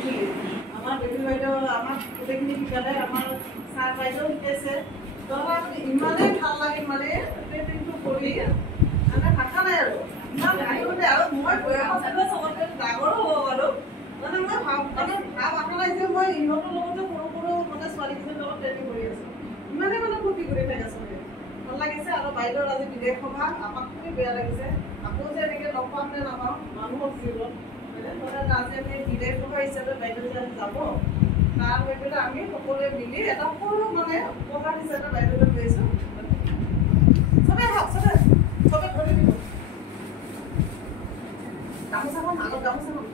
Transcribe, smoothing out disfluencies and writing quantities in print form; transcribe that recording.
আমাৰ বেবী বাইদেউ আমাক গোটেইখিনি শিকালে, আমাৰ ছাৰ বাইদেউ শিকাইছে। ইমানেই ভাল লাগে মানে ট্ৰেইনিংটো কৰি মানে ভাষা নাই আৰু ইমান ভাবিলে আৰু মই বয়সত চবতকে ডাঙৰো হ'ব পাৰো। মানে মই ভাৱ আশা নাই যে মই ইহঁতৰ লগতে সৰু সৰু মানে ছোৱালীকেইজনীৰ লগত ট্ৰেইনিং কৰি আছো। ইমানেই মানে ফূৰ্তি কৰি থাকে আচলতে ভাল লাগিছে। আৰু বাইদেউৰ আজি বিদেশ সভা আমাক খুবেই বেয়া লাগিছে। আকৌ যে এনেকৈ লগ পাম নে নাপাম মানুহৰ জীৱনত আজি আমি বিদেশ সভা হিচাপে বাইদেউ যে আজি যাব তাৰ হৈ পেলাই আমি সকলোৱে মিলি এটা সৰু মানে উপহাৰ হিচাপে বাইদেউলৈ লৈছোঁ। চবে আহক, চবে ধৰি দিব গামোচাখন আগত গামোচাখন